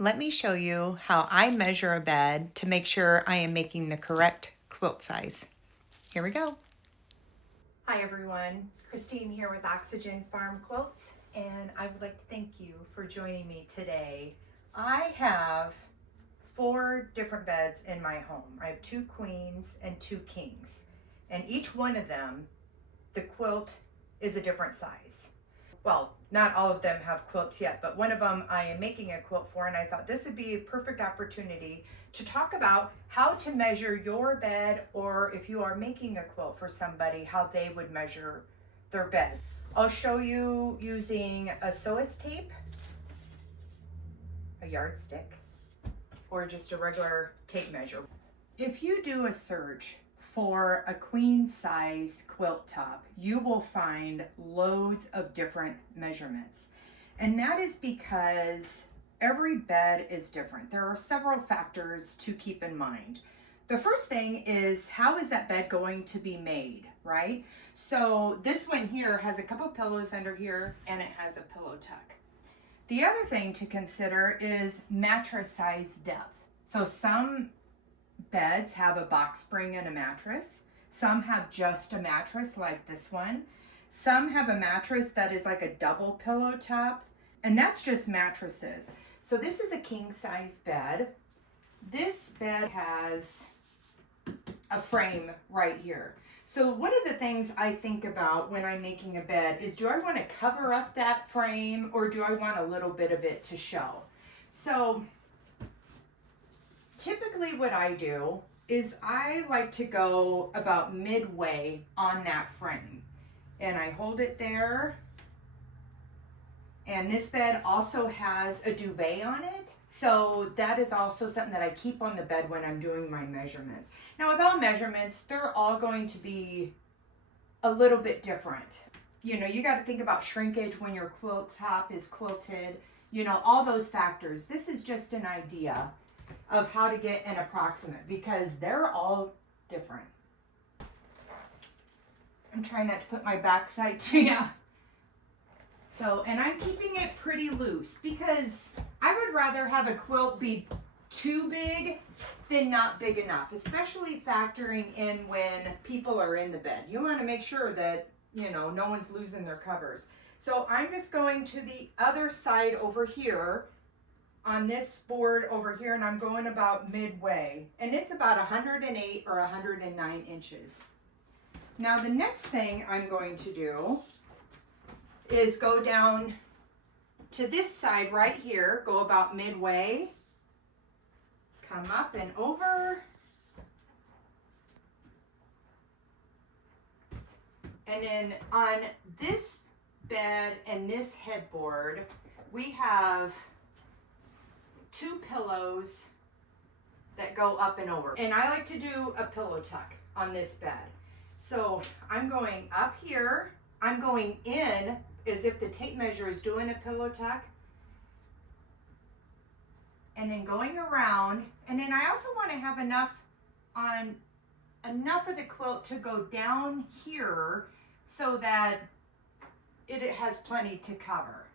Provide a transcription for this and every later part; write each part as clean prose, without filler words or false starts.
Let me show you how I measure a bed to make sure I am making the correct quilt size. Here we go. Hi everyone, Christine here with OxygenFarm Quilts, and I would like to thank you for joining me today. I have 4 different beds in my home. I have 2 queens and 2 kings, and each one of them, the quilt is a different size. Well, not all of them have quilts yet, but one of them I am making a quilt for, and I thought this would be a perfect opportunity to talk about how to measure your bed, or if you are making a quilt for somebody, how they would measure their bed. I'll show you using a Swiss tape, a yardstick, or just a regular tape measure. If you do a search for a queen size quilt top, you will find loads of different measurements. And that is because every bed is different. There are several factors to keep in mind. The first thing is, how is that bed going to be made, right? So this one here has a couple pillows under here and it has a pillow tuck. The other thing to consider is mattress size depth. So some beds have a box spring and a mattress. Some have just a mattress like this one. Some have a mattress that is like a double pillow top, and that's just mattresses. So this is a king size bed. This bed has a frame right here. So one of the things I think about when I'm making a bed is, do I want to cover up that frame or do I want a little bit of it to show? So typically what I do is I like to go about midway on that frame, and I hold it there. And this bed also has a duvet on it, so that is also something that I keep on the bed when I'm doing my measurements. Now with all measurements, they're all going to be a little bit different. You know, you got to think about shrinkage when your quilt top is quilted, you know, all those factors. This is just an idea of how to get an approximate because they're all different. I'm trying not to put my backside to you. So, and I'm keeping it pretty loose because I would rather have a quilt be too big than not big enough, especially factoring in when people are in the bed. You want to make sure that, you know, no one's losing their covers. So I'm just going to the other side over here on this board over here, and I'm going about midway, and it's about 108 or 109 inches. Now the next thing I'm going to do is go down to this side right here, go about midway, come up and over, and then on this bed and this headboard we have 2 pillows that go up and over. And I like to do a pillow tuck on this bed. So I'm going up here, I'm going in as if the tape measure is doing a pillow tuck, and then going around, and then I also want to have enough of the quilt to go down here so that it has plenty to cover.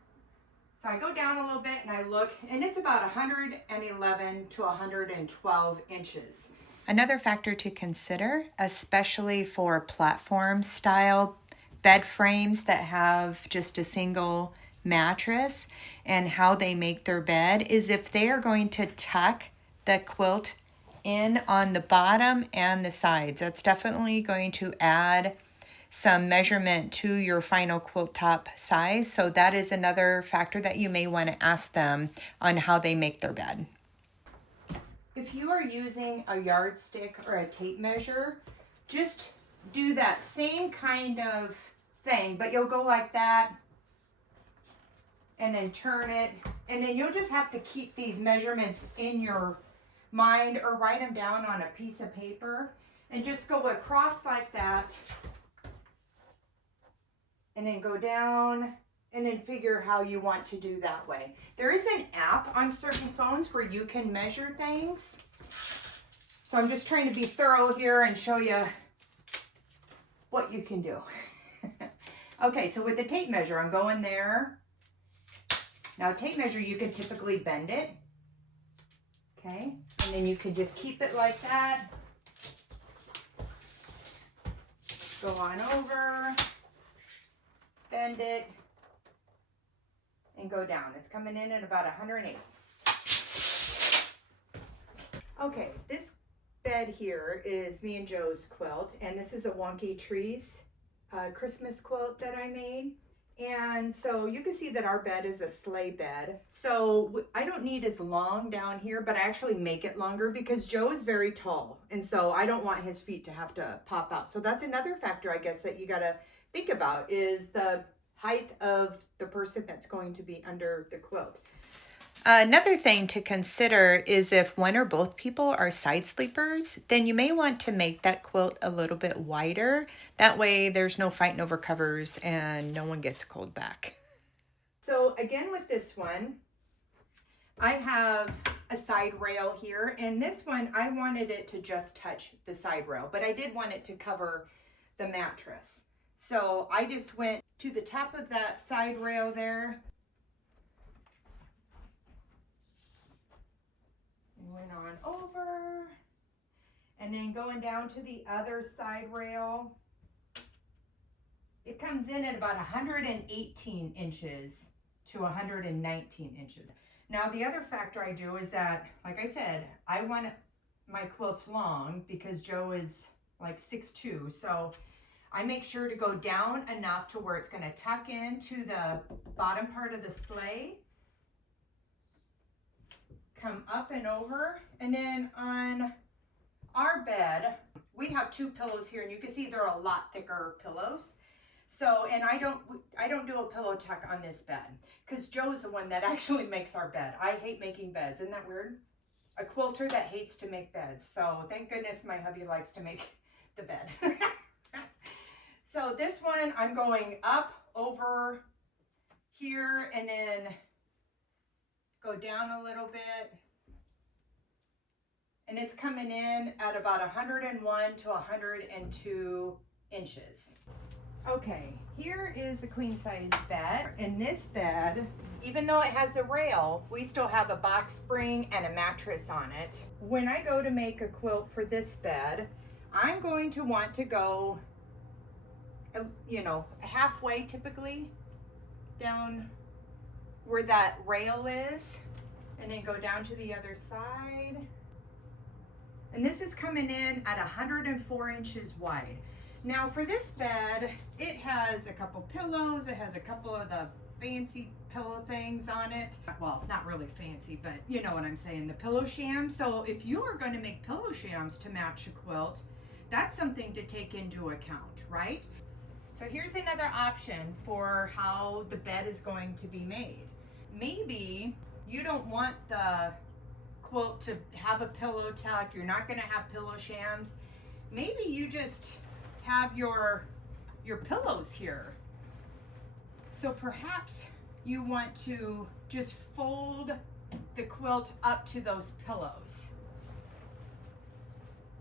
So I go down a little bit and I look, and it's about 111 to 112 inches. Another factor to consider, especially for platform style bed frames that have just a single mattress and how they make their bed, is if they are going to tuck the quilt in on the bottom and the sides. That's definitely going to add some measurement to your final quilt top size. So that is another factor that you may want to ask them on how they make their bed. If you are using a yardstick or a tape measure, just do that same kind of thing, but you'll go like that and then turn it, and then you'll just have to keep these measurements in your mind or write them down on a piece of paper and just go across like that, and then go down, and then figure how you want to do that way. There is an app on certain phones where you can measure things. So I'm just trying to be thorough here and show you what you can do. Okay, so with the tape measure, I'm going there. Now, a tape measure, you can typically bend it Okay, and then you can just keep it like that. Go on over, bend it, and go down. It's coming in at about 108. Okay, this bed here is me and Joe's quilt, and this is a Wonky Trees Christmas quilt that I made. And so you can see that our bed is a sleigh bed. So I don't need as long down here, but I actually make it longer because Joe is very tall. And so I don't want his feet to have to pop out. So that's another factor, I guess, that you got to think about is the height of the person that's going to be under the quilt. Another thing to consider is if one or both people are side sleepers, then you may want to make that quilt a little bit wider. That way there's no fighting over covers and no one gets a cold back. So again with this one, I have a side rail here, and this one I wanted it to just touch the side rail, but I did want it to cover the mattress. So I just went to the top of that side rail there. Went on over, and then going down to the other side rail, it comes in at about 118 inches to 119 inches. Now the other factor I do is that, like I said, I want my quilts long because Joe is like 6'2", so I make sure to go down enough to where it's going to tuck into the bottom part of the sleigh, come up and over, and then on our bed we have two pillows here, and you can see they're a lot thicker pillows. So, and I don't do a pillow tuck on this bed because Joe's the one that actually makes our bed. I hate making beds. Isn't that weird? A quilter that hates to make beds. So thank goodness my hubby likes to make the bed. So this one I'm going up over here and then go down a little bit, and it's coming in at about 101 to 102 inches. Okay, here is a queen size bed. In this bed, even though it has a rail, we still have a box spring and a mattress on it. When I go to make a quilt for this bed, I'm going to want to go, you know, halfway typically down where that rail is, and then go down to the other side. And this is coming in at 104 inches wide. Now for this bed, it has a couple pillows, it has a couple of the fancy pillow things on it. Well, not really fancy, but you know what I'm saying, the pillow shams. So if you are going to make pillow shams to match a quilt, that's something to take into account, right? So here's another option for how the bed is going to be made. Maybe you don't want the quilt to have a pillow tuck, you're not going to have pillow shams. Maybe you just have your pillows here. So perhaps you want to just fold the quilt up to those pillows.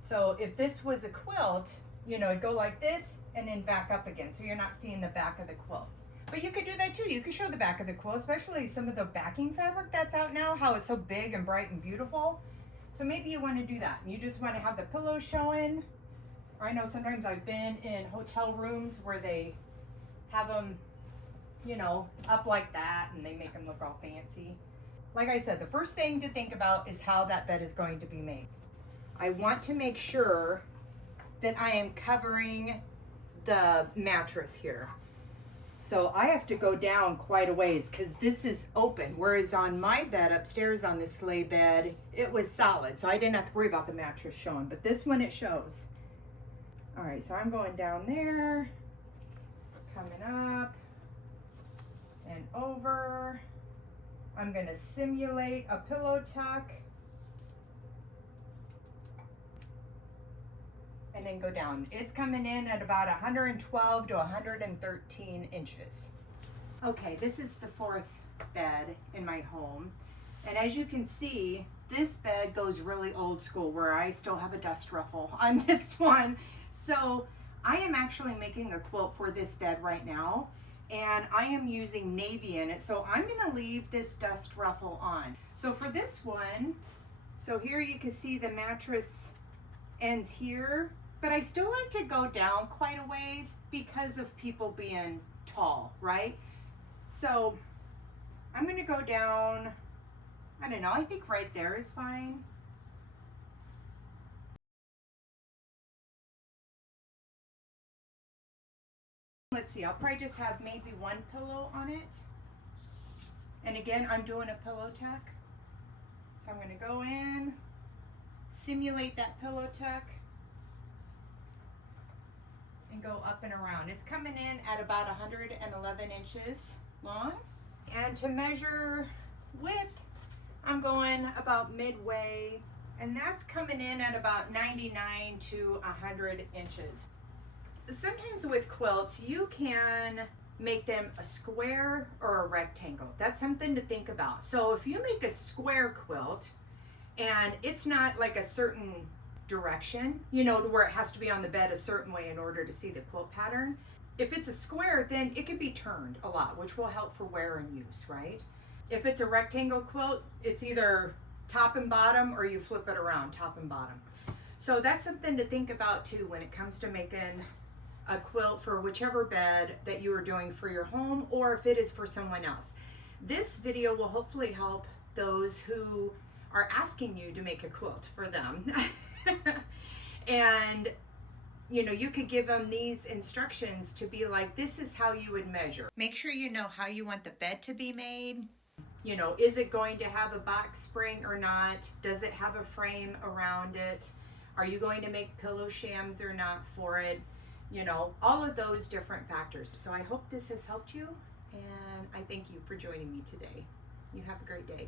So if this was a quilt, you know, it'd go like this and then back up again, so you're not seeing the back of the quilt. But you could do that too. You could show the back of the quilt, especially some of the backing fabric that's out now, how it's so big and bright and beautiful. So maybe you want to do that. You just want to have the pillows showing. Or I know sometimes I've been in hotel rooms where they have them, you know, up like that, and they make them look all fancy. Like I said, the first thing to think about is how that bed is going to be made. I want to make sure that I am covering the mattress here. So I have to go down quite a ways because this is open, whereas on my bed upstairs on the sleigh bed, it was solid, so I didn't have to worry about the mattress showing, but this one it shows. All right, so I'm going down there, coming up and over. I'm going to simulate a pillow tuck and then go down. It's coming in at about 112 to 113 inches. Okay, this is the fourth bed in my home. And as you can see, this bed goes really old school where I still have a dust ruffle on this one. So I am actually making a quilt for this bed right now, and I am using navy in it. So I'm gonna leave this dust ruffle on. So for this one, So here you can see the mattress ends here, but I still like to go down quite a ways because of people being tall, right? So I'm gonna go down, I don't know, I think right there is fine. Let's see, I'll probably just have maybe one pillow on it. And again, I'm doing a pillow tuck. So I'm gonna go in, simulate that pillow tuck, and go up and around. It's coming in at about 111 inches long. And to measure width, I'm going about midway, and that's coming in at about 99 to 100 inches. Sometimes with quilts, you can make them a square or a rectangle. That's something to think about. So if you make a square quilt and it's not like a certain direction, you know, to where it has to be on the bed a certain way in order to see the quilt pattern. If it's a square, then it can be turned a lot, which will help for wear and use, right? If it's a rectangle quilt, it's either top and bottom or you flip it around, top and bottom. So that's something to think about too when it comes to making a quilt for whichever bed that you are doing for your home, or if it is for someone else. This video will hopefully help those who are asking you to make a quilt for them. And you know, you could give them these instructions to be like, this is how you would measure. Make sure you know how you want the bed to be made. You know, is it going to have a box spring or not? Does it have a frame around it? Are you going to make pillow shams or not for it? You know, all of those different factors. So I hope this has helped you, and I thank you for joining me today. You have a great day.